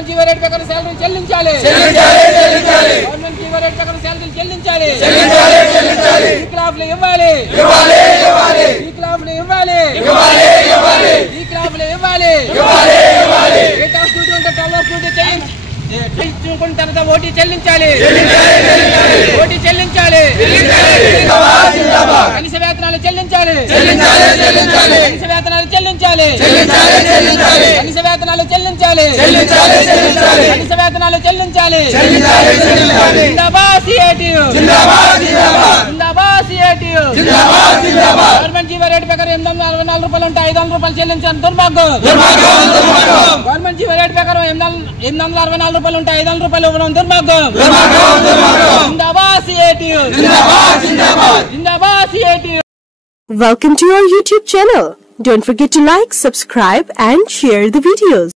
Government GO rate ప్రకారం salary చెల్లించాలి government GO rate ప్రకారం శాలరీ చెల్లించాలి ఈక్లాఫ్లు ఇవ్వాలి ఈక్లాఫ్లు ఇవ్వాలి ఈక్లాఫ్లు ఇవ్వాలి రేట్ ఆఫ్ డ్యూటీ ఉంటే 12 hours డ్యూటీ చేయించుకున్న తర్వాత ఓటీ చెల్లించాలి ఓటీ చెల్లించాలి కనీస వేతనాలు చెల్లించాలి కనీస వేతనాలు చెల్లించాలి కనీస వేతనాలు చెల్లించాలి కనీస వేతనాలు చెల్లించాలి జిందాబాద్ సిఐటియు జిందాబాద్ సిఐటియు గవర్నమెంట్ జీవో రేట్ ప్రకారం 864 రూపాయలు ఉంటే 500 రూపాయలు చెల్లించాలి దుర్మార్గం గవర్నమెంట్ జీవో రేట్ ప్రకారం 864 రూపాయలు ఉంటే 500 రూపాయలు ఇవ్వడం దుర్మార్గం జిందాబాద్ సిఐటియు జిందాబాద్ CITU. Welcome to our YouTube channel. Don't forget to like, subscribe and share the videos.